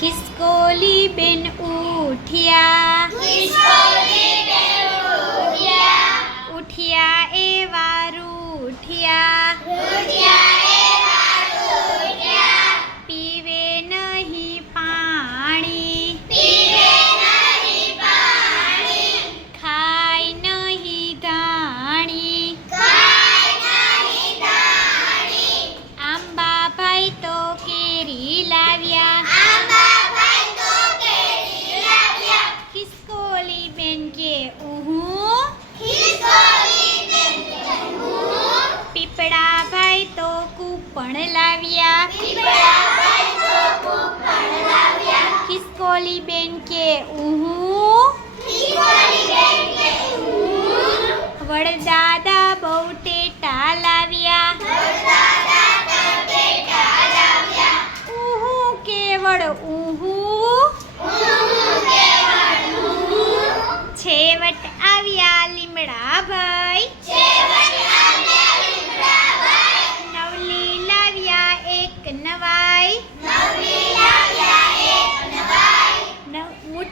खिसकोली बिन उठिया खिसकोली बिन उठिया उठिया ए वारू उठिया ણે લાવ્યા પીપળા પર તો ફૂખણ લાવ્યા કિસ્કોલી બેન કે ઊં હું કિસ્કોલી બેન કે ઊં વડ જાદા બઉટે ટા લાવ્યા વડ જાદા બઉટે ટા લાવ્યા ઊં હું કેવડ ઊં હું કેવડ ઊં છેવટ આવી આ લીમડા ભાઈ